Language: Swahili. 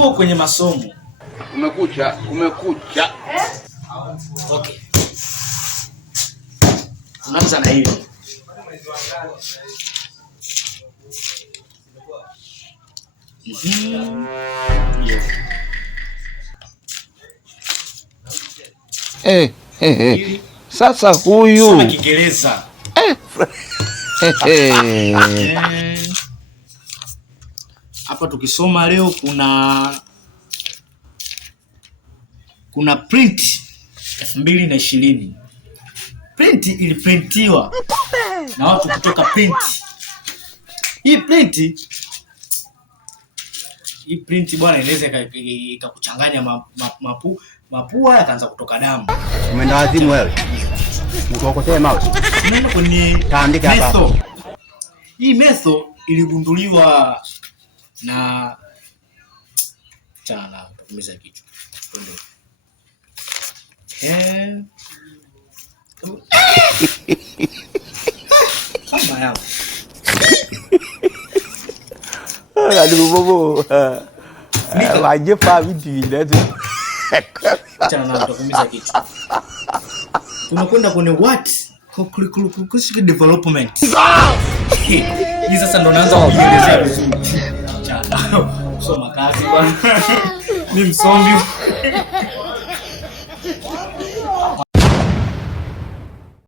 Tupo kwenye masomo. Umekucha. Okay. Tunaanza na hili. Sasa huyu soma Kiingereza. Hapa tukisoma leo kuna print 2020. Print iliprintiwa na watu kutoka print. Hii print bwana inaweza ikakuchanganya mapua yakaanza kutoka damu. Umeenda wazimu wewe. Ukokotee mouse. Neno kwenye taandika hapa. Hii metho iligunduliwa na chana kutumiza kichwa. Kama yao. Aduh bobo. Wajib pa video tu. Chana kutumiza kichwa. Tunakwenda kwenye what? Cognitive development. Hii sasa ndo naanza kuelezea vizuri. Soma kazi bwana. Ni msomi.